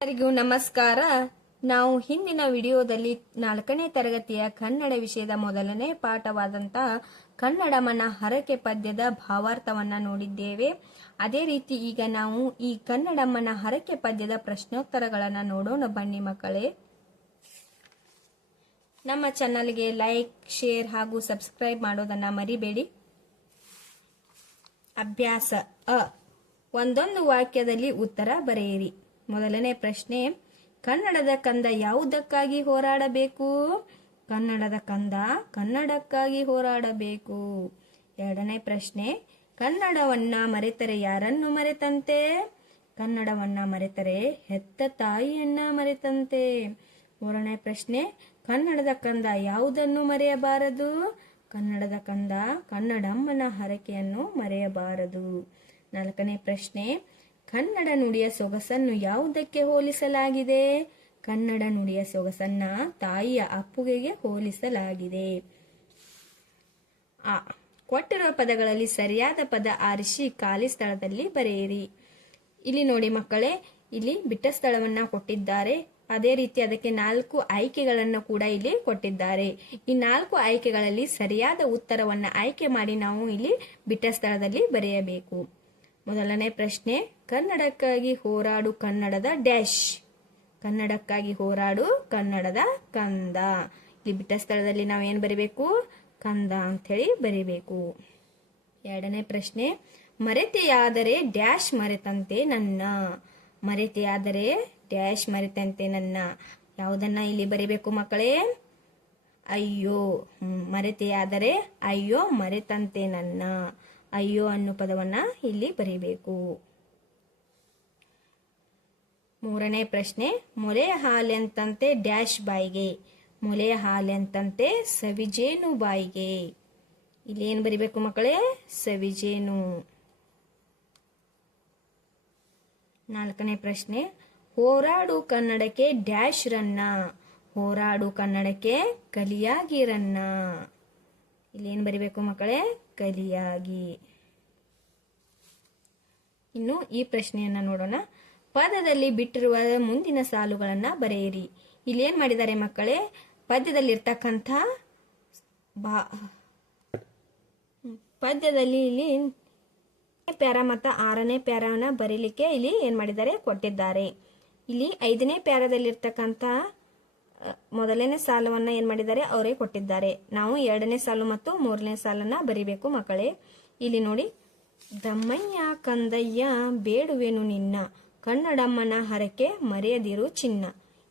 ಎಲ್ಲರಿಗೂ ನಮಸ್ಕಾರ. ನಾವು ಹಿಂದಿನ ವಿಡಿಯೋದಲ್ಲಿ ನಾಲ್ಕನೇ ತರಗತಿಯ ಕನ್ನಡ ವಿಷಯದ ಮೊದಲನೇ ಪಾಠವಾದಂತ ಕನ್ನಡ ಮನ ಹರಕೆ ಪದ್ಯದ ಭಾವಾರ್ಥವನ್ನ ನೋಡಿದ್ದೇವೆ. ಅದೇ ರೀತಿ ಈಗ ನಾವು ಈ ಕನ್ನಡಮ್ಮನ ಹರಕೆ ಪದ್ಯದ ಪ್ರಶ್ನೋತ್ತರಗಳನ್ನ ನೋಡೋಣ ಬನ್ನಿ ಮಕ್ಕಳೇ. ನಮ್ಮ ಚಾನಲ್ಗೆ ಲೈಕ್ ಶೇರ್ ಹಾಗೂ ಸಬ್ಸ್ಕ್ರೈಬ್ ಮಾಡೋದನ್ನ ಮರಿಬೇಡಿ. ಅಭ್ಯಾಸ ಅ. ಒಂದೊಂದು ವಾಕ್ಯದಲ್ಲಿ ಉತ್ತರ ಬರೆಯಿರಿ. ಮೊದಲನೇ ಪ್ರಶ್ನೆ, ಕನ್ನಡದ ಕಂದ ಯಾವುದಕ್ಕಾಗಿ ಹೋರಾಡಬೇಕು? ಕನ್ನಡದ ಕಂದ ಕನ್ನಡಕ್ಕಾಗಿ ಹೋರಾಡಬೇಕು. ಎರಡನೇ ಪ್ರಶ್ನೆ, ಕನ್ನಡವನ್ನ ಮರೆತರೆ ಯಾರನ್ನು ಮರೆತಂತೆ? ಕನ್ನಡವನ್ನ ಮರೆತರೆ ಹೆತ್ತ ತಾಯಿಯನ್ನ ಮರೆತಂತೆ. ಮೂರನೇ ಪ್ರಶ್ನೆ, ಕನ್ನಡದ ಕಂದ ಯಾವುದನ್ನು ಮರೆಯಬಾರದು? ಕನ್ನಡದ ಕಂದ ಕನ್ನಡಮ್ಮನ ಹರಕೆಯನ್ನು ಮರೆಯಬಾರದು. ನಾಲ್ಕನೇ ಪ್ರಶ್ನೆ ಕನ್ನಡ ನುಡಿಯ ಸೊಗಸನ್ನು ಯಾವುದಕ್ಕೆ ಹೋಲಿಸಲಾಗಿದೆ? ಕನ್ನಡ ನುಡಿಯ ಸೊಗಸನ್ನ ತಾಯಿಯ ಅಪ್ಪುಗೆಗೆ ಹೋಲಿಸಲಾಗಿದೆ. ಆ. ಕೊಟ್ಟಿರುವ ಪದಗಳಲ್ಲಿ ಸರಿಯಾದ ಪದ ಆರಿಸಿ ಖಾಲಿ ಸ್ಥಳದಲ್ಲಿ ಬರೆಯಿರಿ. ಇಲ್ಲಿ ನೋಡಿ ಮಕ್ಕಳೇ, ಇಲ್ಲಿ ಬಿಟ್ಟ ಸ್ಥಳವನ್ನ ಕೊಟ್ಟಿದ್ದಾರೆ. ಅದೇ ರೀತಿ ಅದಕ್ಕೆ ನಾಲ್ಕು ಆಯ್ಕೆಗಳನ್ನು ಕೂಡ ಇಲ್ಲಿ ಕೊಟ್ಟಿದ್ದಾರೆ. ಈ ನಾಲ್ಕು ಆಯ್ಕೆಗಳಲ್ಲಿ ಸರಿಯಾದ ಉತ್ತರವನ್ನ ಆಯ್ಕೆ ಮಾಡಿ ನಾವು ಇಲ್ಲಿ ಬಿಟ್ಟ ಸ್ಥಳದಲ್ಲಿ ಬರೆಯಬೇಕು. ಮೊದಲನೇ ಪ್ರಶ್ನೆ, ಕನ್ನಡಕ್ಕಾಗಿ ಹೋರಾಡು ಕನ್ನಡದ ಡ್ಯಾಶ್. ಕನ್ನಡಕ್ಕಾಗಿ ಹೋರಾಡು ಕನ್ನಡದ ಕಂದ. ಇಲ್ಲಿ ಬಿಟ್ಟ ಸ್ಥಳದಲ್ಲಿ ನಾವು ಏನು ಬರಿಬೇಕು? ಕಂದ ಅಂಥೇಳಿ ಬರಿಬೇಕು. ಎರಡನೇ ಪ್ರಶ್ನೆ, ಮರೆತೆಯಾದರೆ ಡ್ಯಾಶ್ ಮರೆತಂತೆ ನನ್ನ. ಮರೆತೆಯಾದರೆ ಡ್ಯಾಶ್ ಮರೆತಂತೆ ನನ್ನ. ಯಾವುದನ್ನ ಇಲ್ಲಿ ಬರಿಬೇಕು ಮಕ್ಕಳೇ? ಅಯ್ಯೋ ಮರೆತೆಯಾದರೆ ಅಯ್ಯೋ ಮರೆತಂತೆ ನನ್ನ. ಅಯ್ಯೋ ಅನ್ನೋ ಪದವನ್ನ ಇಲ್ಲಿ ಬರೀಬೇಕು. ಮೂರನೇ ಪ್ರಶ್ನೆ, ಮೊಲೆ ಹಾಲೆಂತಂತೆ ಡ್ಯಾಶ್ ಬಾಯಿಗೆ, ಮೊಲೆ ಹಾಲೆಂತಂತೆ ಸವಿಜೇನು ಬಾಯಿಗೆ. ಇಲ್ಲಿ ಏನು ಬರಿಬೇಕು ಮಕ್ಕಳೇ? ಸವಿಜೇನು. ನಾಲ್ಕನೇ ಪ್ರಶ್ನೆ, ಹೋರಾಡು ಕನ್ನಡಕ್ಕೆ ಡ್ಯಾಶ್ ರನ್ನ, ಹೋರಾಡು ಕನ್ನಡಕ್ಕೆ ಕಲಿಯಾಗಿ ರನ್ನ. ಇಲ್ಲಿ ಏನು ಬರಿಬೇಕು ಮಕ್ಕಳೇ? ಕಲಿಯಾಗಿ. ಇನ್ನು ಈ ಪ್ರಶ್ನೆಯನ್ನ ನೋಡೋಣ. ಪದದಲ್ಲಿ ಬಿಟ್ಟಿರುವ ಮುಂದಿನ ಸಾಲುಗಳನ್ನ ಬರೆಯಿರಿ. ಇಲ್ಲಿ ಏನ್ ಮಾಡಿದ್ದಾರೆ ಮಕ್ಕಳೇ? ಪದ್ಯದಲ್ಲಿರ್ತಕ್ಕಂಥ ಬಾ ಪದ್ಯದಲ್ಲಿ ಇಲ್ಲಿ ಪ್ಯಾರ ಮತ್ತು ಆರನೇ ಪ್ಯಾರನ ಬರೀಲಿಕ್ಕೆ ಇಲ್ಲಿ ಏನ್ ಮಾಡಿದ್ದಾರೆ? ಕೊಟ್ಟಿದ್ದಾರೆ. ಇಲ್ಲಿ ಐದನೇ ಪ್ಯಾರದಲ್ಲಿರ್ತಕ್ಕಂಥ ಮೊದಲನೇ ಸಾಲವನ್ನ ಏನ್ ಮಾಡಿದ್ದಾರೆ? ಅವರೇ ಕೊಟ್ಟಿದ್ದಾರೆ. ನಾವು ಎರಡನೇ ಸಾಲು ಮತ್ತು ಮೂರನೇ ಸಾಲನ್ನ ಬರಿಬೇಕು ಮಕ್ಕಳೇ. ಇಲ್ಲಿ ನೋಡಿ. ದಮ್ಮಯ್ಯ ಕಂದಯ್ಯ ಬೇಡುವೆನು ನಿನ್ನ. ಕನ್ನಡಮ್ಮನ ಹರಕೆ ಮರೆಯದಿರು ಚಿನ್ನ.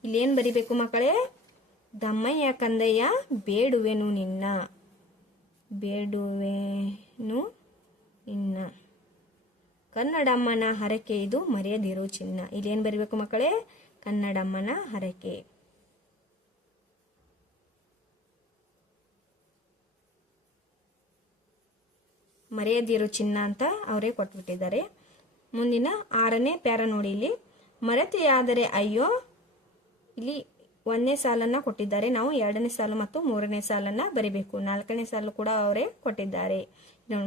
ಇಲ್ಲಿ ಏನ್ ಬರಿಬೇಕು ಮಕ್ಕಳೇ? ದಮ್ಮಯ್ಯ ಕಂದಯ್ಯ ಬೇಡುವೆನು ನಿನ್ನ. ಬೇಡುವೆನು ನಿನ್ನ. ಕನ್ನಡಮ್ಮನ ಹರಕೆ ಇದು ಮರೆಯದಿರು ಚಿನ್ನ. ಇಲ್ಲಿ ಏನ್ ಬರಿಬೇಕು ಮಕ್ಕಳೇ? ಕನ್ನಡಮ್ಮನ ಹರಕೆ ಮರೆಯದಿರು ಚಿನ್ನ ಅಂತ ಅವರೇ ಕೊಟ್ಬಿಟ್ಟಿದ್ದಾರೆ. ಮುಂದಿನ ಆರನೇ ಪ್ಯಾರ ನೋಡಿ ಇಲ್ಲಿ. ಮರೆತೆಯಾದರೆ ಅಯ್ಯೋ, ಇಲ್ಲಿ ಒಂದನೇ ಸಾಲನ್ನ ಕೊಟ್ಟಿದ್ದಾರೆ. ನಾವು ಎರಡನೇ ಸಾಲು ಮತ್ತು ಮೂರನೇ ಸಾಲನ್ನ ಬರಿಬೇಕು. ನಾಲ್ಕನೇ ಸಾಲು ಕೂಡ ಅವರೇ ಕೊಟ್ಟಿದ್ದಾರೆ.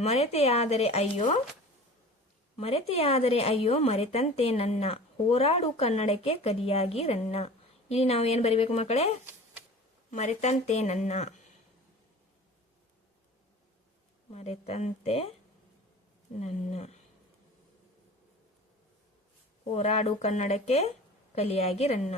ಮರೆತೆಯಾದರೆ ಅಯ್ಯೋ ಮರೆತೆಯಾದರೆ ಅಯ್ಯೋ, ಮರೆತಂತೆ ನನ್ನ, ಹೋರಾಡು ಕನ್ನಡಕ್ಕೆ ಕರಿಯಾಗಿ ರನ್ನ. ಇಲ್ಲಿ ನಾವು ಏನು ಬರಿಬೇಕು ಮಕ್ಕಳೇ? ಮರೆತಂತೆ ನನ್ನ. ಮರೆತಂತೆ ನನ್ನ ಹೋರಾಡು ಕನ್ನಡಕ್ಕೆ ಕಲಿಯಾಗಿ ರನ್ನ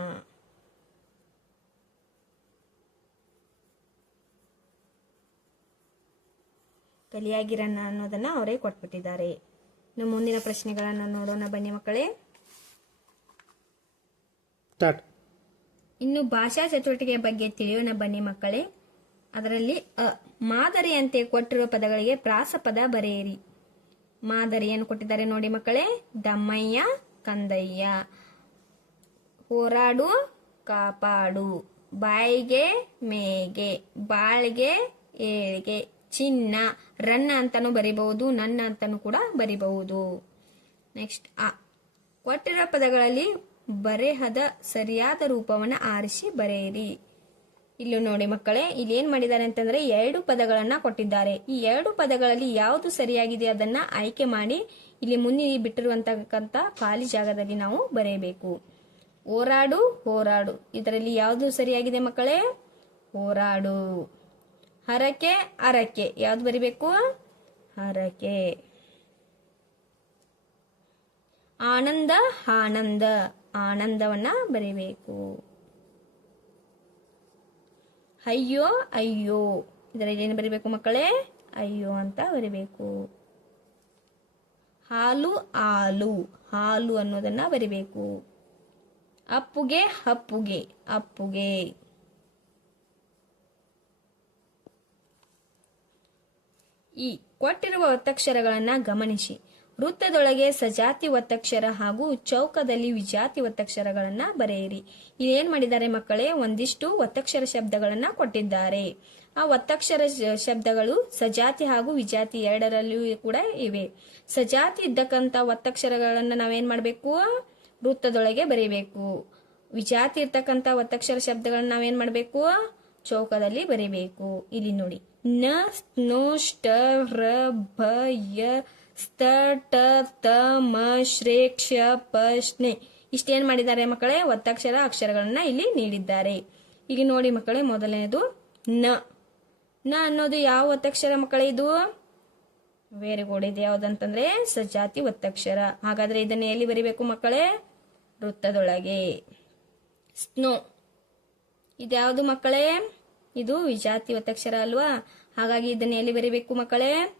ಕಲಿಯಾಗಿರನ್ನ ಅನ್ನೋದನ್ನ ಅವರೇ ಕೊಟ್ಬಿಟ್ಟಿದ್ದಾರೆ. ಇನ್ನು ಮುಂದಿನ ಪ್ರಶ್ನೆಗಳನ್ನು ನೋಡೋಣ ಬನ್ನಿ ಮಕ್ಕಳೇ. ಇನ್ನು ಭಾಷಾ ಚಟುವಟಿಕೆ ಬಗ್ಗೆ ತಿಳಿಯೋಣ ಬನ್ನಿ ಮಕ್ಕಳೇ. ಅದರಲ್ಲಿ ಅ, ಮಾದರಿಯಂತೆ ಕೊಟ್ಟಿರುವ ಪದಗಳಿಗೆ ಪ್ರಾಸಪದ ಬರೆಯಿರಿ. ಮಾದರಿಯನ್ನು ಕೊಟ್ಟಿದ್ದಾರೆ ನೋಡಿ ಮಕ್ಕಳೇ. ದಮ್ಮಯ್ಯ, ಕಂದಯ್ಯ. ಹೋರಾಡು, ಕಾಪಾಡು. ಬಾಯಿಗೆ, ಮೇಗೆ. ಬಾಳ್ಗೆ, ಏಳಿಗೆ. ಚಿನ್ನ. ರನ್ನ ಅಂತಾನು ಬರಿಬಹುದು ನನ್ನ ಅಂತಾನು ಕೂಡ ಬರಿಬಹುದು. ನೆಕ್ಸ್ಟ್ ಆ ಕೊಟ್ಟಿರೋ ಪದಗಳಲ್ಲಿ ಬರೆಹದ ಸರಿಯಾದ ರೂಪವನ್ನು ಆರಿಸಿ ಬರೆಯಿರಿ. ಇಲ್ಲಿ ನೋಡಿ ಮಕ್ಕಳೇ, ಇಲ್ಲಿ ಏನ್ ಮಾಡಿದ್ದಾರೆ ಅಂತಂದ್ರೆ ಎರಡು ಪದಗಳನ್ನ ಕೊಟ್ಟಿದ್ದಾರೆ. ಈ ಎರಡು ಪದಗಳಲ್ಲಿ ಯಾವುದು ಸರಿಯಾಗಿದೆ ಅದನ್ನ ಆಯ್ಕೆ ಮಾಡಿ ಇಲ್ಲಿ ಮುನ್ನಿ ಬಿಟ್ಟಿರುವಂತಕ್ಕಂತ ಖಾಲಿ ಜಾಗದಲ್ಲಿ ನಾವು ಬರೆಯಬೇಕು. ಹೋರಾಡು ಹೋರಾಡು. ಇದರಲ್ಲಿ ಯಾವುದು ಸರಿಯಾಗಿದೆ ಮಕ್ಕಳೇ? ಹೋರಾಡು. ಹರಕೆ, ಅರಕೆ. ಯಾವ್ದು ಬರಿಬೇಕು? ಹರಕೆ. ಆನಂದ ಆನಂದ ಆನಂದವನ್ನ ಬರಿಬೇಕು. ಅಯ್ಯೋ ಅಯ್ಯೋ. ಇದರಲ್ಲಿ ಏನು ಬರಿಬೇಕು ಮಕ್ಕಳೇ? ಅಯ್ಯೋ ಅಂತ ಬರಿಬೇಕು. ಹಾಲು ಹಾಲು. ಹಾಲು ಅನ್ನೋದನ್ನ ಬರಿಬೇಕು. ಅಪ್ಪುಗೆ ಅಪ್ಪುಗೆ. ಅಪ್ಪುಗೆ. ಈ ಕೊಟ್ಟಿರುವ ಒತ್ತಕ್ಷರಗಳನ್ನ ಗಮನಿಸಿ. ವೃತ್ತದೊಳಗೆ ಸಜಾತಿ ಒತ್ತಕ್ಷರ ಹಾಗೂ ಚೌಕದಲ್ಲಿ ವಿಜಾತಿ ಒತ್ತಕ್ಷರಗಳನ್ನ ಬರೆಯಿರಿ. ಇಲ್ಲೇನ್ ಮಾಡಿದ್ದಾರೆ ಮಕ್ಕಳೇ? ಒಂದಿಷ್ಟು ಒತ್ತಕ್ಷರ ಶಬ್ದಗಳನ್ನ ಕೊಟ್ಟಿದ್ದಾರೆ. ಆ ಒತ್ತಕ್ಷರ ಶಬ್ದಗಳು ಸಜಾತಿ ಹಾಗೂ ವಿಜಾತಿ ಎರಡರಲ್ಲೂ ಕೂಡ ಇವೆ. ಸಜಾತಿ ಇದ್ದಕ್ಕಂತ ಒತ್ತಕ್ಷರಗಳನ್ನ ನಾವೇನ್ ಮಾಡಬೇಕು? ವೃತ್ತದೊಳಗೆ ಬರೀಬೇಕು. ವಿಜಾತಿ ಇರ್ತಕ್ಕಂಥ ಒತ್ತಕ್ಷರ ಶಬ್ದಗಳನ್ನ ನಾವೇನ್ ಮಾಡಬೇಕು? ಚೌಕದಲ್ಲಿ ಬರೀಬೇಕು. ಇಲ್ಲಿ ನೋಡಿ. ನ ಸ್ನೋ ಸ್ಟ ರ ಭ ಯ ಸ್ತ ಟ ತ ಮ ಶ್ರೇ ಕ್ಷ ಪ ಶ್ನೆ ಇಷ್ಟೇನ್ ಮಾಡಿದ್ದಾರೆ ಮಕ್ಕಳೇ? ಒತ್ತಕ್ಷರ ಅಕ್ಷರಗಳನ್ನ ಇಲ್ಲಿ ನೀಡಿದ್ದಾರೆ. ಈಗ ನೋಡಿ ಮಕ್ಕಳೇ, ಮೊದಲನೇದು ನ. ನ ಅನ್ನೋದು ಯಾವ ಒತ್ತಕ್ಷರ ಮಕ್ಕಳೇ ಇದು? ಬೇರೆ ಇದು. ಯಾವ್ದಂತಂದ್ರೆ ಸಜಾತಿ ಒತ್ತಕ್ಷರ. ಹಾಗಾದ್ರೆ ಇದನ್ನ ಎಲ್ಲಿ ಬರಿಬೇಕು ಮಕ್ಕಳೇ? ವೃತ್ತದೊಳಗೆ. ಸ್ನೋ. ಇದ್ಯಾವುದು ಮಕ್ಕಳೇ? ಇದು ವಿಜಾತಿ ಒತ್ತಕ್ಷರ ಅಲ್ವಾ? ಹಾಗಾಗಿ ಇದನ್ನ ಎಲ್ಲಿ ಬರಿಬೇಕು ಮಕ್ಕಳೇ?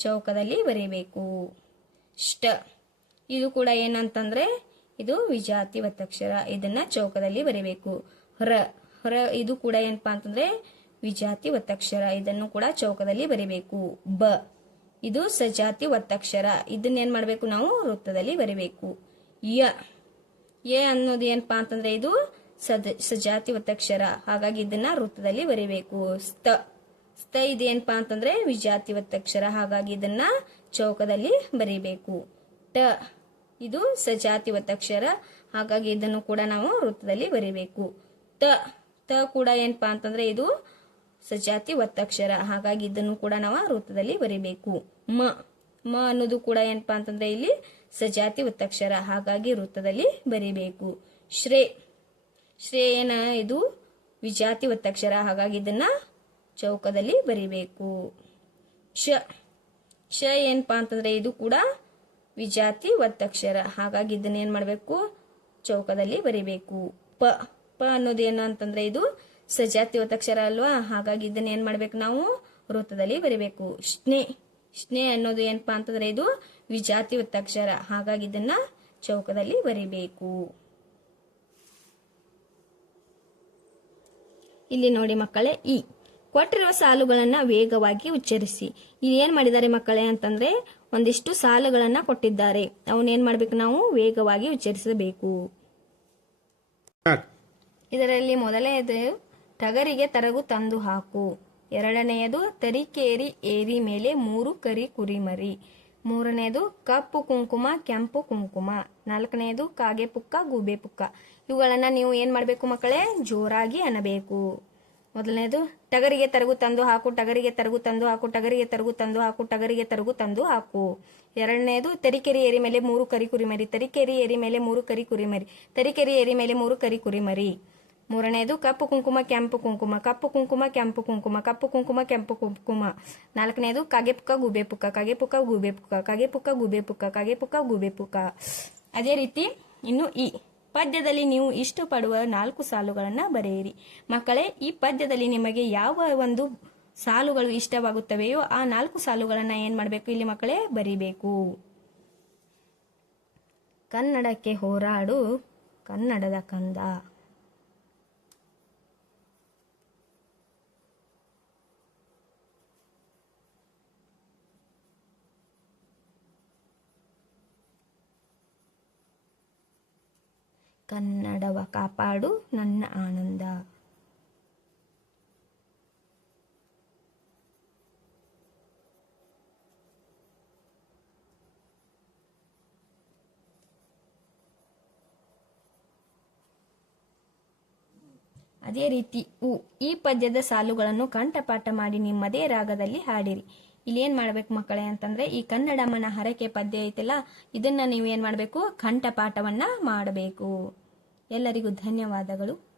ಚೌಕದಲ್ಲಿ ಬರೀಬೇಕು. ಷ್ಟ ಇದು ಕೂಡ ಏನಂತಂದ್ರೆ, ಇದು ವಿಜಾತಿ ಒತ್ತಕ್ಷರ ಇದನ್ನ ಚೌಕದಲ್ಲಿ ಬರೀಬೇಕು. ಹೊರ ಹೊರ ಇದು ಕೂಡ ಏನಪ್ಪಾ ಅಂತಂದ್ರೆ, ವಿಜಾತಿ ಒತ್ತಕ್ಷರ ಇದನ್ನು ಕೂಡ ಚೌಕದಲ್ಲಿ ಬರೀಬೇಕು. ಬ. ಇದು ಸಜಾತಿ ಒತ್ತಕ್ಷರ ಇದನ್ನ ಏನ್ ಮಾಡಬೇಕು ನಾವು? ವೃತ್ತದಲ್ಲಿ ಬರಿಬೇಕು. ಯ. ಎ ಅನ್ನೋದು ಏನಪ್ಪಾ ಅಂತಂದ್ರೆ, ಇದು ಸದ, ಸಜಾತಿ ಒತ್ತಕ್ಷರ ಹಾಗಾಗಿ ಇದನ್ನ ವೃತ್ತದಲ್ಲಿ ಬರಿಬೇಕು. ಸ್ತ ಸ್ತ ಏನಪ್ಪ ಅಂತಂದ್ರೆ ವಿಜಾತಿ ಒತ್ತಕ್ಷರ ಹಾಗಾಗಿ ಇದನ್ನ ಚೌಕದಲ್ಲಿ ಬರಿಬೇಕು. ಟ, ಇದು ಸಜಾತಿ ಒತ್ತಕ್ಷರ ಹಾಗಾಗಿ ಇದನ್ನು ಕೂಡ ನಾವು ವೃತ್ತದಲ್ಲಿ ಬರಿಬೇಕು. ತ ತ ಕೂಡ ಏನಪ್ಪ ಅಂತಂದ್ರೆ ಇದು ಸಜಾತಿ ಒತ್ತಕ್ಷರ ಹಾಗಾಗಿ ಇದನ್ನು ಕೂಡ ನಾವು ವೃತ್ತದಲ್ಲಿ ಬರಿಬೇಕು. ಮ ಮ ಅನ್ನೋದು ಕೂಡ ಏನಪ್ಪಾ ಅಂತಂದ್ರೆ ಇಲ್ಲಿ ಸಜಾತಿ ಒತ್ತಕ್ಷರ ಹಾಗಾಗಿ ವೃತ್ತದಲ್ಲಿ ಬರಿಬೇಕು. ಶ್ರೇ, ಶ್ರೇಯನ ಇದು ವಿಜಾತಿ ಒತ್ತಕ್ಷರ ಹಾಗಾಗಿ ಇದನ್ನ ಚೌಕದಲ್ಲಿ ಬರಿಬೇಕು. ಶ ಶ ಏನಪ್ಪಾ ಅಂತಂದ್ರೆ ಇದು ಕೂಡ ವಿಜಾತಿ ಒತ್ತಕ್ಷರ ಹಾಗಾಗಿ ಇದನ್ನ ಏನ್ ಮಾಡಬೇಕು? ಚೌಕದಲ್ಲಿ ಬರಿಬೇಕು. ಪ ಪ ಅನ್ನೋದು ಏನು ಅಂತಂದ್ರೆ ಇದು ಸಜಾತಿ ಒತ್ತಕ್ಷರ ಅಲ್ವಾ? ಹಾಗಾಗಿ ಇದನ್ನ ಏನ್ ಮಾಡ್ಬೇಕು ನಾವು? ವೃತ್ತದಲ್ಲಿ ಬರಿಬೇಕು. ಸ್ನೇ ಸ್ನೇ ಅನ್ನೋದು ಏನಪ್ಪಾ ಅಂತಂದ್ರೆ ಇದು ವಿಜಾತಿ ಒತ್ತಕ್ಷರ ಹಾಗಾಗಿ ಇದನ್ನ ಚೌಕದಲ್ಲಿ ಬರಿಬೇಕು. ಇಲ್ಲಿ ನೋಡಿ ಮಕ್ಕಳೇ, ಈ ಕೊಟ್ಟಿರುವ ಸಾಲುಗಳನ್ನ ವೇಗವಾಗಿ ಉಚ್ಚರಿಸಿ. ಏನ್ ಮಾಡಿದ್ದಾರೆ ಮಕ್ಕಳೇ ಅಂತಂದ್ರೆ ಒಂದಿಷ್ಟು ಸಾಲುಗಳನ್ನ ಕೊಟ್ಟಿದ್ದಾರೆ. ಅವನೇನ್ ಮಾಡ್ಬೇಕು ನಾವು? ವೇಗವಾಗಿ ಉಚ್ಚರಿಸಬೇಕು. ಇದರಲ್ಲಿ ಮೊದಲನೆಯದು ಟಗರಿಗೆ ತರಗು ತಂದು ಹಾಕು. ಎರಡನೆಯದು, ತರಿಕೇರಿ ಏರಿ ಮೇಲೆ ಮೂರು ಕರಿ ಕುರಿಮರಿ. ಮೂರನೆಯದು ಕಪ್ಪು ಕುಂಕುಮ, ಕೆಂಪು ಕುಂಕುಮ. ನಾಲ್ಕನೆಯದು ಕಾಗೆ ಪುಕ್ಕ, ಗೂಬೆ ಪುಕ್ಕ. ಇವುಗಳನ್ನ ನೀವು ಏನ್ ಮಾಡ್ಬೇಕು ಮಕ್ಕಳೇ? ಜೋರಾಗಿ ಅನ್ನಬೇಕು ಮೊದಲನೇದು, ಟಗರಿಗೆ ತರಗು ತಂದು ಹಾಕು, ಟಗರಿಗೆ ತರಗು ತಂದು ಹಾಕು, ಟಗರಿಗೆ ತರಗು ತಂದು ಹಾಕು, ಟಗರಿಗೆ ತರಗು ತಂದು ಹಾಕು. ಎರಡನೇದು, ತರಿಕೆರಿ ಏರಿ ಮೇಲೆ ಮೂರು ಕರಿ ಕುರಿಮರಿ ತರಿಕೆರಿ ಏರಿ ಮೇಲೆ ಮೂರು ಕರಿ ಕುರಿಮರಿ ತರಿಕೆರಿ ಏರಿ ಮೇಲೆ ಮೂರು ಕರಿ ಕುರಿಮರಿ ಮೂರನೇದು, ಕಪ್ಪು ಕುಂಕುಮ, ಕೆಂಪು ಕುಂಕುಮ, ಕಪ್ಪು ಕುಂಕುಮ, ಕೆಂಪು ಕುಂಕುಮ, ಕಪ್ಪು ಕುಂಕುಮ, ಕೆಂಪು ಕುಂಕುಮ. ನಾಲ್ಕನೇದು ಕಾಗೆ ಪುಕ್ಕ ಗುಬೆ ಪುಕ್ಕ ಕಾಗೆ ಪುಕ್ಕ ಗೂಬೆ ಪುಕ್ಕ ಕಾಗೆ ಪುಕ್ಕ ಗೂಬೆ ಪುಕ್ಕ ಕಾಗೆ ಪುಕ್ಕ ಗೂಬೆ ಪುಕ್ಕ. ಅದೇ ರೀತಿ, ಇನ್ನು ಈ ಪದ್ಯದಲ್ಲಿ ನೀವು ಇಷ್ಟಪಡುವ ನಾಲ್ಕು ಸಾಲುಗಳನ್ನು ಬರೆಯಿರಿ. ಮಕ್ಕಳೇ, ಈ ಪದ್ಯದಲ್ಲಿ ನಿಮಗೆ ಯಾವ ಒಂದು ಸಾಲುಗಳು ಇಷ್ಟವಾಗುತ್ತವೆಯೋ ಆ ನಾಲ್ಕು ಸಾಲುಗಳನ್ನು ಏನು ಮಾಡಬೇಕು ಇಲ್ಲಿ ಮಕ್ಕಳೇ? ಬರಿಬೇಕು. ಕನ್ನಡಕ್ಕೆ ಹೋರಾಡು, ಕನ್ನಡದ ಕಂದ. ಕನ್ನಡವ ಕಾಪಾಡು ನನ್ನ ಆನಂದ. ಅದೇ ರೀತಿ ಉ, ಈ ಪದ್ಯದ ಸಾಲುಗಳನ್ನು ಕಂಠಪಾಠ ಮಾಡಿ ನಿಮ್ಮದೇ ರಾಗದಲ್ಲಿ ಹಾಡಿರಿ. ಇಲ್ಲಿ ಏನ್ ಮಾಡ್ಬೇಕು ಮಕ್ಕಳೇ ಅಂತಂದ್ರೆ, ಈ ಕನ್ನಡಮ್ಮನ ಹರಕೆ ಪದ್ಯ ಐತಲ್ಲ, ಇದನ್ನ ನೀವು ಏನ್ ಮಾಡ್ಬೇಕು? ಕಂಠಪಾಠವನ್ನ ಮಾಡಬೇಕು. ಎಲ್ಲರಿಗೂ ಧನ್ಯವಾದಗಳು.